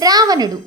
రావణుడు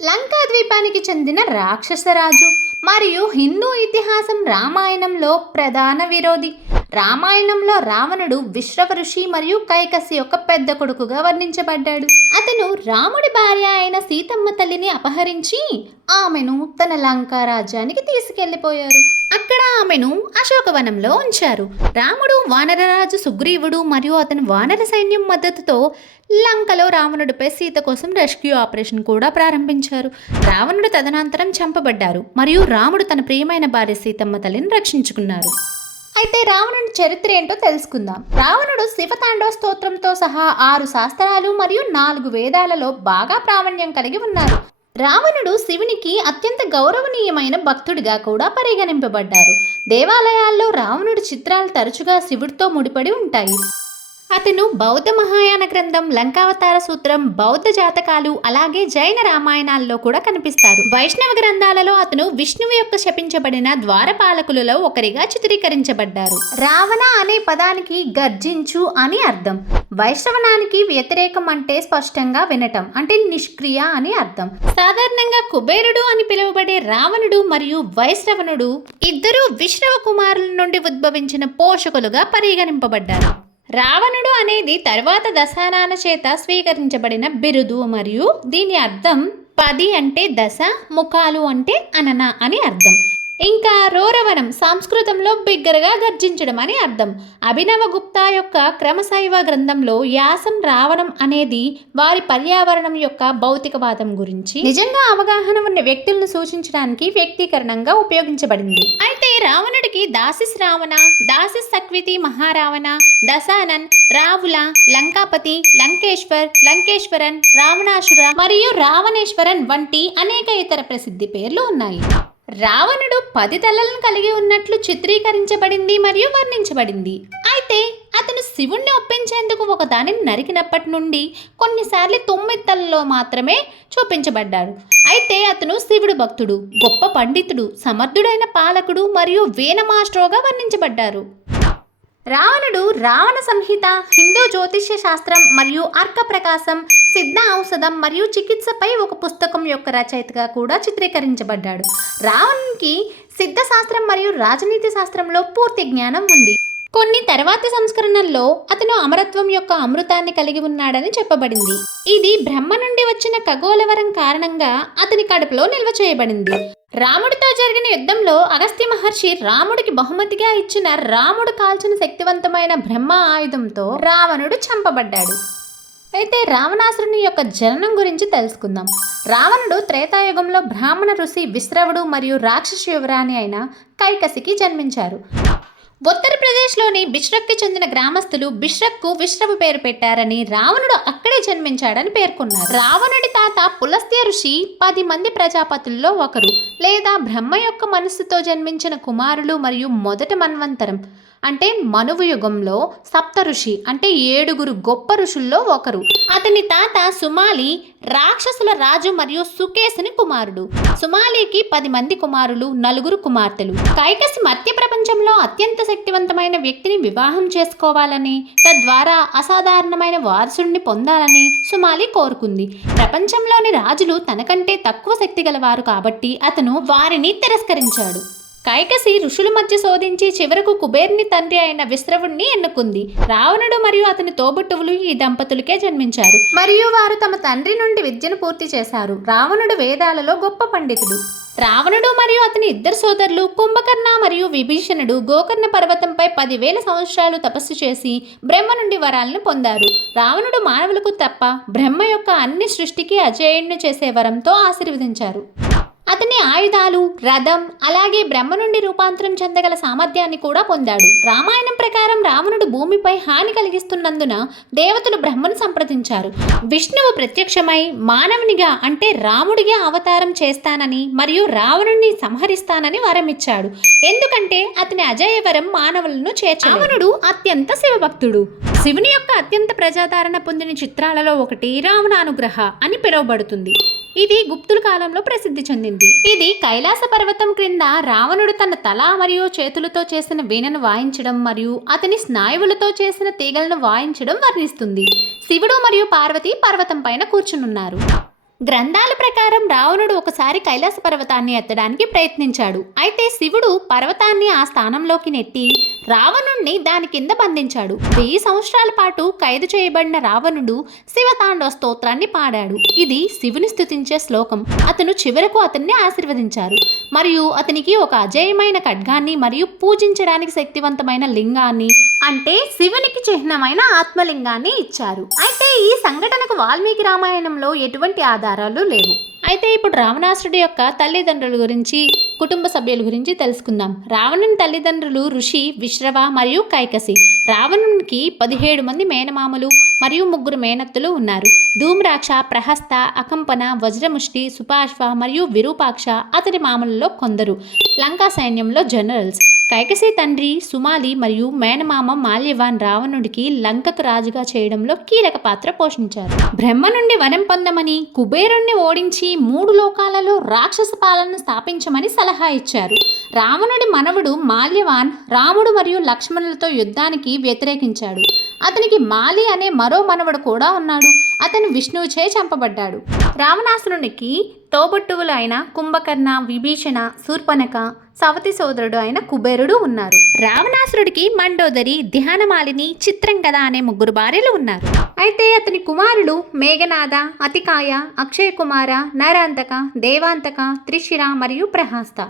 లంకా ద్వీపానికి చెందిన రాక్షసరాజు మరియు హిందూ ఇతిహాసం రామాయణంలో ప్రధాన విరోధి. రామాయణంలో రావణుడు విశ్రవ ఋషి మరియు కైకసి యొక్క పెద్ద కొడుకుగా వర్ణించబడ్డాడు. అతను రాముడి భార్య అయిన సీతమ్మ తల్లిని అపహరించి ఆమెను తన లంకా రాజ్యానికి తీసుకెళ్ళిపోయారు. అక్కడ ఆమెను అశోకవనంలో ఉంచారు. రాముడు వానరరాజు సుగ్రీవుడు మరియు అతని వానర సైన్యం మద్దతుతో లంకలో రావణుడిపై సీత కోసం రెస్క్యూ ఆపరేషన్ కూడా ప్రారంభించారు. రావణుడు తదనంతరం చంపబడ్డారు మరియు రాముడు తన ప్రియమైన భార్య సీతమ్మ తల్లిని రక్షించుకున్నారు. అయితే రావణుడి చరిత్ర ఏంటో తెలుసుకుందాం. రావణుడు శివతాండవ స్తోత్రంతో సహా ఆరు శాస్త్రాలు మరియు నాలుగు వేదాలలో బాగా ప్రావీణ్యం కలిగి ఉన్నారు. రావణుడు శివునికి అత్యంత గౌరవనీయమైన భక్తుడిగా కూడా పరిగణింపబడ్డారు. దేవాలయాల్లో రావణుడి చిత్రాలు తరచుగా శివుడితో ముడిపడి ఉంటాయి. అతను బౌద్ధ మహాయాన గ్రంథం లంకావతార సూత్రం బౌద్ధ జాతకాలు అలాగే జైన రామాయణాల్లో కూడా కనిపిస్తారు. వైష్ణవ గ్రంథాలలో అతను విష్ణువు యొక్క శపించబడిన ద్వారపాలకులలో ఒకరిగా చిత్రీకరించబడ్డారు. రావణ అనే పదానికి గర్జించు అని అర్థం. వైష్ణవనానికి వ్యతిరేకం అంటే స్పష్టంగా వినటం అంటే నిష్క్రియ అని అర్థం. సాధారణంగా కుబేరుడు అని పిలువబడే రావణుడు మరియు వైష్ణవనుడు ఇద్దరు విష్ణవ కుమారుల నుండి ఉద్భవించిన పోషకులుగా పరిగణింపబడ్డారు. రావణుడు అనేది తర్వాత దశానాన చేత స్వీకరించబడిన బిరుదు మరియు దీని అర్థం పది అంటే దశ ముఖాలు అంటే అనన అని అర్థం. ఇంకా రోరవనం సంస్కృతంలో బిగ్గరగా గర్జించడం అని అర్థం. అభినవ గుప్తా యొక్క క్రమశైవ గ్రంథంలో యాసం రావణం అనేది వారి పర్యావరణం యొక్క భౌతికవాదం గురించి నిజంగా అవగాహన ఉన్న వ్యక్తులను సూచించడానికి వ్యక్తీకరణంగా ఉపయోగించబడింది. అయితే రావణుడికి దాసిస్ రావణ దాసిస్ సక్వితి మహారావణ దశానన్ రావుల లంకాపతి లంకేశ్వర్ లంకేశ్వరన్ రావణాసుర మరియు రావణేశ్వరన్ వంటి అనేక ఇతర ప్రసిద్ధి పేర్లు ఉన్నాయి. రావణుడు పది తలలను కలిగి ఉన్నట్లు చిత్రీకరించబడింది మరియు వర్ణించబడింది. అయితే అతను శివుణ్ణి ఒప్పించేందుకు ఒక దానిని నరికినప్పటి నుండి కొన్నిసార్లు తొమ్మిది తలలో మాత్రమే చూపించబడ్డాడు. అయితే అతను శివుడు భక్తుడు గొప్ప పండితుడు సమర్థుడైన పాలకుడు మరియు వేనమాస్ట్రోగా వర్ణించబడ్డారు. రావణుడు రావణ సంహిత హిందూ జ్యోతిష్య శాస్త్రం మరియు అర్క ప్రకాశం సిద్ధ ఔషధం మరియు చికిత్సపై ఒక పుస్తకం యొక్క రచయితగా కూడా చిత్రీకరించబడ్డాడు. రావణునికి సిద్ధ శాస్త్రం మరియు రాజనీతి శాస్త్రంలో పూర్తి జ్ఞానం ఉంది. కొన్ని తర్వాతి సంస్కరణల్లో అతను అమరత్వం యొక్క అమృతాన్ని కలిగి ఉన్నాడని చెప్పబడింది. ఇది బ్రహ్మ నుండి వచ్చిన ఖగోళవరం కారణంగా అతని కడుపులో నిల్వ చేయబడింది. రాముడితో జరిగిన యుద్ధంలో అగస్త్య మహర్షి రాముడికి బహుమతిగా ఇచ్చిన రాముడు కాల్చిన శక్తివంతమైన బ్రహ్మ ఆయుధంతో రావణుడు చంపబడ్డాడు. అయితే రావణాసురుని యొక్క జననం గురించి తెలుసుకుందాం. రావణుడు త్రేతాయుగంలో బ్రాహ్మణ ఋషి విశ్రవుడు మరియు రాక్షస యువరాణి అయిన కైకసికి జన్మించారు. ఉత్తరప్రదేశ్లోని బిష్రక్కి చెందిన గ్రామస్తులు బిష్రక్కు విశ్రవ పేరు పెట్టారని రావణుడు అక్కడే జన్మించాడని పేర్కొన్నారు. రావణుడి తాత పులస్త్య ఋషి పది మంది ప్రజాపతుల్లో ఒకరు లేదా బ్రహ్మ యొక్క మనస్సుతో జన్మించిన కుమారులు మరియు మొదటి మన్వంతరం. అంటే మనువు యుగంలో సప్త ఋషి అంటే ఏడుగురు గొప్ప ఋషుల్లో ఒకరు. అతని తాత సుమాలి రాక్షసుల రాజు మరియు సుకేసుని కుమారుడు. సుమాలికి పది మంది కుమారులు నలుగురు కుమార్తెలు. కైకసి మధ్య ప్రపంచంలో అత్యంత శక్తివంతమైన వ్యక్తిని వివాహం చేసుకోవాలని తద్వారా అసాధారణమైన వారసుడిని పొందాలని సుమాలి కోరుకుంది. ప్రపంచంలోని రాజులు తనకంటే తక్కువ శక్తి గలవారు కాబట్టి అతను వారిని తిరస్కరించాడు. కైకసి ఋషుల మధ్య శోధించి చివరకు కుబేర్ని తండ్రి అయిన విశ్రవుణ్ణి ఎన్నుకుంది. రావణుడు మరియు అతని తోబుట్టువులు ఈ దంపతులకే జన్మించారు. మరియు వారు తమ తండ్రి నుండి విద్యను పూర్తి చేశారు. రావణుడు వేదాలలో గొప్ప పండితుడు. రావణుడు మరియు అతని ఇద్దరు సోదరులు కుంభకర్ణ మరియు విభీషణుడు గోకర్ణ పర్వతంపై పదివేల సంవత్సరాలు తపస్సు చేసి బ్రహ్మ నుండి వరాలను పొందారు. రావణుడు మానవులకు తప్ప బ్రహ్మ యొక్క అన్ని సృష్టికి అజేయుణ్ణి చేసే వరంతో ఆశీర్వదించారు. ఆయుధాలు రథం అలాగే బ్రహ్మ నుండి రూపాంతరం చెందగల సామర్థ్యాన్ని కూడా పొందాడు. రామాయణం ప్రకారం రావణుడు భూమిపై హాని కలిగిస్తున్నందున దేవతలు బ్రహ్మను సంప్రదించారు. విష్ణువు ప్రత్యక్షమై మానవునిగా అంటే రాముడిగా అవతారం చేస్తానని మరియు రావణుడిని సంహరిస్తానని వరమిచ్చాడు. ఎందుకంటే అతని అజయ వరం మానవులను చేర్చ రావణుడు అత్యంత శివభక్తుడు. శివుని యొక్క అత్యంత ప్రజాదరణ పొందిన చిత్రాలలో ఒకటి రావణానుగ్రహ అని పిలువబడుతుంది. ఇది గుప్తుల కాలంలో ప్రసిద్ధి చెందింది. ఇది కైలాస పర్వతం క్రింద రావణుడు తన తల మరియు చేతులతో చేసిన వీణను వాయించడం మరియు అతని స్నాయువులతో చేసిన తీగలను వాయించడం వర్ణిస్తుంది. శివుడు మరియు పార్వతి పర్వతం పైన కూర్చునున్నారు. గ్రంథాల ప్రకారం రావణుడు ఒకసారి కైలాస పర్వతాన్ని ఎత్తడానికి ప్రయత్నించాడు. అయితే శివుడు పర్వతాన్ని ఆ స్థానంలోకి నెట్టి రావణుణ్ణి దాని కింద బంధించాడు. వెయ్యి సంవత్సరాల పాటు ఖైదు చేయబడిన రావణుడు శివతాండవ స్తోత్రాన్ని పాడాడు. ఇది శివుని స్థుతించే శ్లోకం. అతను చివరకు అతన్ని ఆశీర్వదించారు. మరియు అతనికి ఒక అజేయమైన ఖడ్గాన్ని మరియు పూజించడానికి శక్తివంతమైన లింగాన్ని అంటే శివునికి చిహ్నమైన ఆత్మలింగాన్ని ఇచ్చారు. అయితే ఈ సంఘటనకు వాల్మీకి రామాయణంలో ఎటువంటి ఆధారాలు లేవు. అయితే ఇప్పుడు రావణాసురుడి యొక్క తల్లిదండ్రుల గురించి కుటుంబ సభ్యుల గురించి తెలుసుకుందాం. రావణుని తల్లిదండ్రులు ఋషి విశ్రవ మరియు కైకసి. రావణునికి పదిహేడు మంది మేనమామలు మరియు ముగ్గురు మేనత్తులు ఉన్నారు. ధూమ్రాక్ష ప్రహస్త అకంపన వజ్రముష్టి సుపాశ్వ మరియు విరూపాక్ష అతడి మామలలో కొందరు. లంకా సైన్యంలో జనరల్స్. కైకసి తండ్రి సుమాలి మరియు మేనమామ మాల్యవాన్ రావణుడికి లంకకు రాజుగా చేయడంలో కీలక పాత్ర పోషించారు. బ్రహ్మ నుండి వనం పొందమని కుబేరుణ్ణి ఓడించి మూడు లోకాలలో రాక్షస పాలన స్థాపించమని సలహా ఇచ్చారు. రావణుడి మనవడు మాల్యవాన్ రాముడు మరియు లక్ష్మణులతో యుద్ధానికి వ్యతిరేకించాడు. అతనికి మాలి అనే మరో మనవడు కూడా ఉన్నాడు. అతను విష్ణువుచే చంపబడ్డాడు. రావణాసురునికి తోబుట్టువులు అయిన కుంభకర్ణ విభీషణ శూర్పనక సవతి సోదరుడు అయిన కుబేరుడు ఉన్నారు. రావణాసురుడికి మండోదరి ధ్యానమాలిని చిత్రంగద అనే ముగ్గురు భార్యలు ఉన్నారు. అయితే అతని కుమారులు మేఘనాథ అతికాయ అక్షయ కుమార నరాంతక దేవాంతక త్రిశిర మరియు ప్రహాస్త.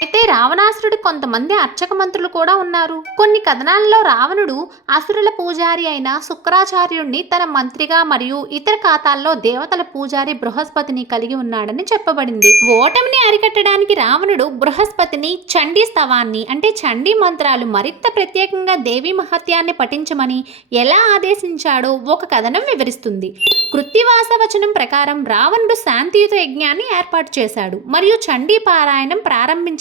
అయితే రావణాసురుడు కొంతమంది అర్చక మంత్రులు కూడా ఉన్నారు. కొన్ని కథనాలలో రావణుడు అసురుల పూజారి అయిన శుక్రాచార్యుణ్ణి తన మంత్రిగా మరియు ఇతర ఖాతాల్లో దేవతల పూజారి బృహస్పతిని కలిగి ఉన్నాడని చెప్పబడింది. ఓటమిని అరికట్టడానికి రావణుడు బృహస్పతిని చండీ స్తవాన్ని అంటే చండీ మంత్రాలు మరింత ప్రత్యేకంగా దేవి మహత్యాన్ని పఠించమని ఎలా ఆదేశించాడో ఒక కథనం వివరిస్తుంది. కృత్తివాస వచనం ప్రకారం రావణుడు శాంతియుత యజ్ఞాన్ని ఏర్పాటు చేశాడు మరియు చండీ పారాయణం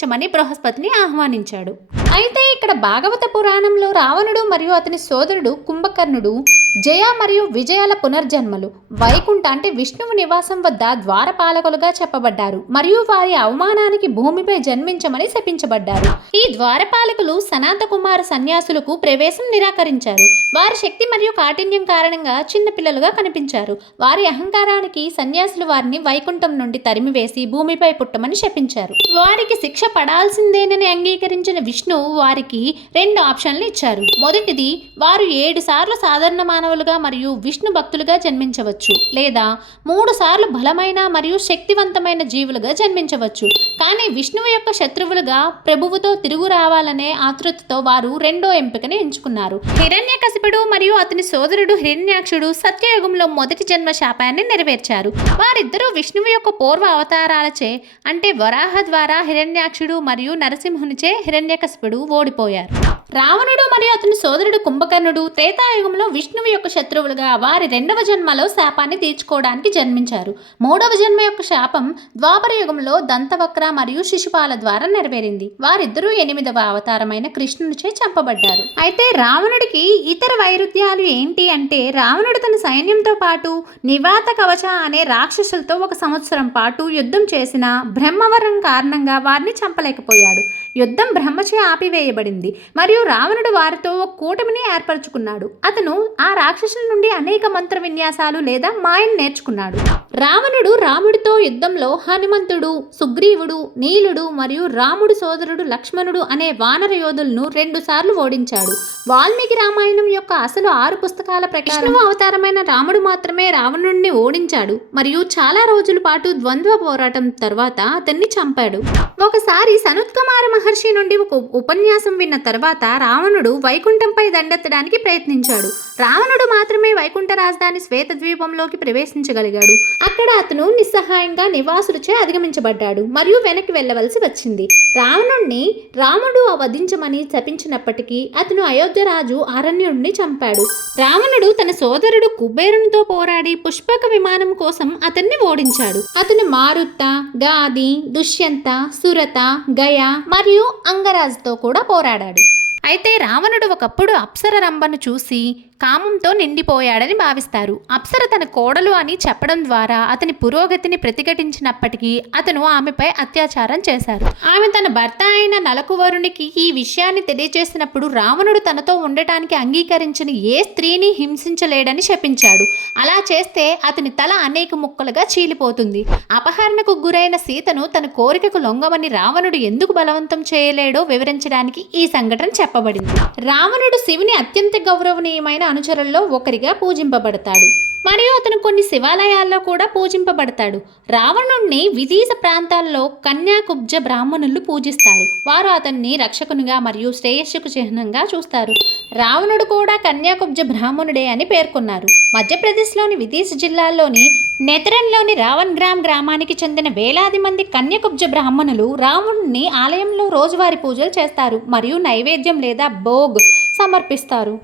ప్రారంభించమని బృహస్పతిని ఆహ్వానించాడు. అయితే ఇక్కడ భాగవత పురాణంలో రావణుడు మరియు అతని సోదరుడు కుంభకర్ణుడు జయ మరియు విజయాల పునర్జన్మలు. వైకుంఠ అంటే విష్ణువు నివాసం వద్ద ద్వారపాలకులుగా చెప్పబడ్డారు. మరియు వారి అవమానానికి భూమిపై జన్మించమని శపించబడ్డారు. ఈ ద్వారపాలకులు సనాత కుమార సన్యాసులకు ప్రవేశం నిరాకరించారు. వారి శక్తి మరియు కాఠిన్యం కారణంగా చిన్నపిల్లలుగా కనిపించారు. వారి అహంకారానికి సన్యాసులు వారిని వైకుంఠం నుండి తరిమివేసి భూమిపై పుట్టమని శపించారు. వారికి శిక్ష పడాల్సిందేనని అంగీకరించిన విష్ణువు వారికి రెండు ఆప్షన్లు ఇచ్చారు. మొదటిది వారు ఏడు సార్లు సాధారణ మానవులుగా మరియు విష్ణు భక్తులుగా జన్మించవచ్చు. లేదా మూడు సార్లు బలమైన మరియు శక్తివంతమైన జీవులుగా జన్మించవచ్చు. కానీ విష్ణువు యొక్క శత్రువులుగా ప్రభువుతో తిరుగు రావాలనే ఆతృతతో వారు రెండో ఎంపికని ఎంచుకున్నారు. హిరణ్యకశిపుడు మరియు అతని సోదరుడు హిరణ్యాక్షుడు సత్యయుగంలో మొదటి జన్మ శాపాన్ని నెరవేర్చారు. వారిద్దరూ విష్ణువు యొక్క పూర్వ అవతారాలచే అంటే వరాహ ద్వారా హిరణ్యాక్షుడు మరియు నరసింహునిచే హిరణ్యకశిపుడు ఓడిపోయారు. రావణుడు మరియు అతని సోదరుడు కుంభకర్ణుడు త్రేతాయుగంలో విష్ణువు యొక్క శత్రువులుగా వారి రెండవ జన్మలో శాపాన్ని తీర్చుకోవడానికి జన్మించారు. మూడవ జన్మ యొక్క శాపం ద్వాపర యుగంలో దంతవక్ర మరియు శిశుపాల ద్వారా నెరవేరింది. వారిద్దరూ ఎనిమిదవ అవతారమైన కృష్ణునిచే చంపబడ్డారు. అయితే రావణుడికి ఇతర వైరుధ్యాలు ఏంటి అంటే రావణుడు తన సైన్యంతో పాటు నివాత కవచ అనే రాక్షసులతో ఒక సంవత్సరం పాటు యుద్ధం చేసిన బ్రహ్మవరం కారణంగా వారిని చంపలేకపోయాడు. యుద్ధం బ్రహ్మచే ఆపివేయబడింది. మరియు రావణుడు వారితో ఒక కూటమిని ఏర్పరచుకున్నాడు. అతను ఆ రాక్షసుల నుండి అనేక మంత్ర విన్యాసాలు లేదా మాయను నేర్చుకున్నాడు. రావణుడు రాముడితో యుద్ధంలో హనుమంతుడు సుగ్రీవుడు నీలుడు మరియు రాముడు సోదరుడు లక్ష్మణుడు అనే వానర యోధులను రెండు సార్లు ఓడించాడు. వాల్మీకి రామాయణం యొక్క అసలు ఆరు పుస్తకాల ప్రకారం అవతారమైన రాముడు మాత్రమే రావణుడిని ఓడించాడు. మరియు చాలా రోజుల పాటు ద్వంద్వ పోరాటం తర్వాత అతన్ని చంపాడు. ఒకసారి సనుత్కుమార మహర్షి నుండి ఒక ఉపన్యాసం విన్న తర్వాత రావణుడు వైకుంఠంపై దండెత్తడానికి ప్రయత్నించాడు. రావణుడు మాత్రమే వైకుంఠ రాజధాని శ్వేత ద్వీపంలోకి ప్రవేశించగలిగాడు. అక్కడ అతను నిస్సహాయంగా నివాసులచే అధిగమించబడ్డాడు మరియు వెనక్కి వెళ్ళవలసి వచ్చింది. రావణుణ్ణి రాముడు వధించమని శపించినప్పటికీ అతను అయోధ్య రాజు అరణ్యుడిని చంపాడు. రావణుడు తన సోదరుడు కుబేరునితో పోరాడి పుష్పక విమానం కోసం అతన్ని ఓడించాడు. అతను మారుత గాది దుష్యంత సురత గయ మరియు అంగరాజుతో కూడా పోరాడాడు. అయితే రావణుడు ఒకప్పుడు అప్సర రంభను చూసి కామంతో నిండిపోయాడని భావిస్తారు. అప్సర తన కోడలు అని చెప్పడం ద్వారా అతని పురోగతిని ప్రతిఘటించినప్పటికీ అతను ఆమెపై అత్యాచారం చేశారు. ఆమె తన భర్త అయిన నలకువరునికి ఈ విషయాన్ని తెలియజేసినప్పుడు రావణుడు తనతో ఉండటానికి అంగీకరించిన ఏ స్త్రీని హింసించలేడని శపించాడు. అలా చేస్తే అతని తల అనేక ముక్కలుగా చీలిపోతుంది. అపహరణకు గురైన సీతను తన కోరికకు లొంగమని రావణుడు ఎందుకు బలవంతం చేయలేడో వివరించడానికి ఈ సంఘటన చెప్పబడింది. రావణుడు శివుని అత్యంత గౌరవనీయమైన అనుచరుల్లో ఒకరిగా పూజింపబడతాడు. మరియు అతను కొన్ని శివాలయాల్లో కూడా పూజింపబడతాడు. రావణుణ్ణి విదేశ ప్రాంతాల్లో కన్యాకుబ్జ బ్రాహ్మణులు పూజిస్తారు. వారు అతన్ని రక్షకునిగా మరియు శ్రేయస్సుకు చిహ్నంగా చూస్తారు. రావణుడు కూడా కన్యాకుబ్జ బ్రాహ్మణుడే అని పేర్కొన్నారు. మధ్యప్రదేశ్లోని విదేశ జిల్లాల్లోని నెతరన్లోని రావణ్ గ్రామ్ గ్రామానికి చెందిన వేలాది మంది కన్యకుబ్జ బ్రాహ్మణులు రావణుణ్ణి ఆలయంలో రోజువారీ పూజలు చేస్తారు మరియు నైవేద్యం లేదా భోగ్ సమర్పిస్తారు.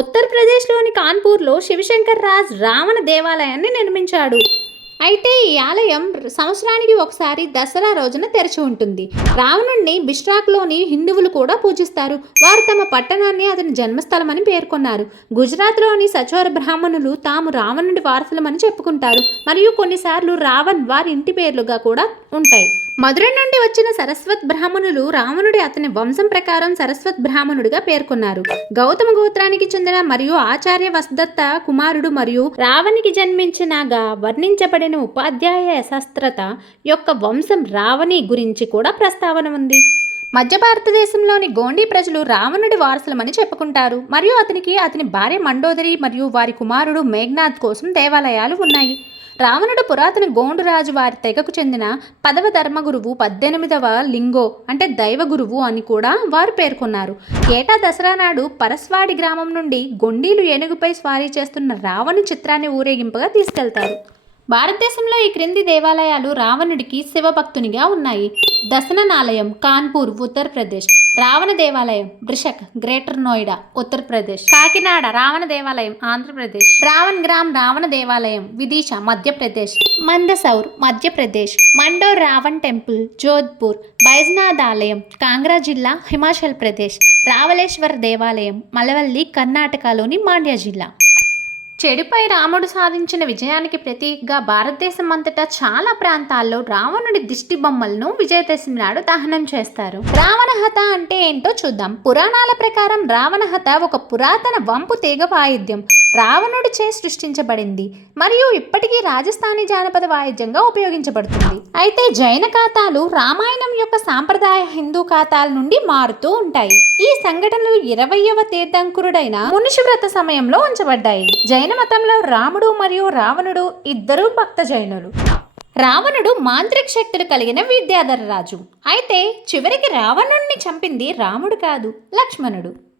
ఉత్తరప్రదేశ్లోని కాన్పూర్లో శివశంకర్ రాజ్ రావణ దేవాలయాన్ని నిర్మించాడు. అయితే ఈ ఆలయం సంవత్సరానికి ఒకసారి దసరా రోజున తెరిచి ఉంటుంది. రావణుణ్ణి బిష్రాక్లోని హిందువులు కూడా పూజిస్తారు. వారు తమ పట్టణాన్ని అతని జన్మస్థలమని పేర్కొన్నారు. గుజరాత్లోని సచోర బ్రాహ్మణులు తాము రావణుడి వారసులమని చెప్పుకుంటారు. మరియు కొన్నిసార్లు రావణ్ వారి ఇంటి పేర్లుగా కూడా ఉంటాయి. మధుర నుండి వచ్చిన సరస్వత్ బ్రాహ్మణులు రావణుడి అతని వంశం ప్రకారం సరస్వత్ బ్రాహ్మణుడిగా పేర్కొన్నారు. గౌతమ గోత్రానికి చెందిన మరియు ఆచార్య వసదత్త కుమారుడు మరియు రావణికి జన్మించినగా వర్ణించబడిన ఉపాధ్యాయ శాస్త్రత యొక్క వంశం రావణి గురించి కూడా ప్రస్తావన ఉంది. మధ్య భారతదేశంలోని గోండీ ప్రజలు రావణుడి వారసులమని చెప్పుకుంటారు. మరియు అతనికి అతని భార్య మండోదరి మరియు వారి కుమారుడు మేఘ్నాథ్ కోసం దేవాలయాలు ఉన్నాయి. రావణుడు పురాతన గోండు రాజు వారి తెగకు చెందిన పదవ ధర్మగురువు పద్దెనిమిదవ లింగో అంటే దైవగురువు అని కూడా వారు పేర్కొన్నారు. ఏటా దసరా నాడు పరస్వాడి గ్రామం నుండి గొండీలు ఏనుగుపై స్వారీ చేస్తున్న రావణు చిత్రాన్ని ఊరేగింపుగా తీసుకెళ్తారు. భారతదేశంలో ఈ క్రింది దేవాలయాలు రావణుడికి శివభక్తునిగా ఉన్నాయి. దశననాలయం కాన్పూర్ ఉత్తరప్రదేశ్. రావణ దేవాలయం బ్రిషక్ గ్రేటర్ నోయిడా ఉత్తరప్రదేశ్. కాకినాడ రావణ దేవాలయం ఆంధ్రప్రదేశ్. రావణ్ గ్రామ్ రావణ దేవాలయం విదిశ మధ్యప్రదేశ్. మందసౌర్ మధ్యప్రదేశ్. మండోర్ రావణ్ టెంపుల్ జోధ్పూర్. బైజ్నాథ్ ఆలయం కాంగ్రా జిల్లా హిమాచల్ ప్రదేశ్. రావలేశ్వర దేవాలయం మలవల్లి కర్ణాటకలోని మాండ్య జిల్లా. చెడుపై రాముడు సాధించిన విజయానికి ప్రతీకగా భారతదేశం అంతటా చాలా ప్రాంతాల్లో రావణుడి దిష్టి బొమ్మలను విజయదశమి నాడు దహనం చేస్తారు. రావణహత అంటే ఏంటో చూద్దాం. పురాణాల ప్రకారం రావణహత ఒక పురాతన వంపు తీగ వాయిద్యం. రావణుడిచే సృష్టించబడింది మరియు ఇప్పటికీ రాజస్థానీ జానపద వాయిద్యంగా ఉపయోగించబడుతుంది. అయితే జైన ఖాతాలు రామాయణం యొక్క సాంప్రదాయ హిందూ ఖాతాల నుండి మారుతూ ఉంటాయి. ఈ సంఘటనలు ఇరవయవ తీర్థంకురుడైన మునిషివ్రత సమయంలో ఉంచబడ్డాయి. జైన మతంలో రాముడు మరియు రావణుడు ఇద్దరూ భక్త జైనులు. రావణుడు మాంత్రిక శక్తులు కలిగిన విద్యాధర రాజు. అయితే చివరికి రావణుణ్ణి చంపింది రాముడు కాదు లక్ష్మణుడు.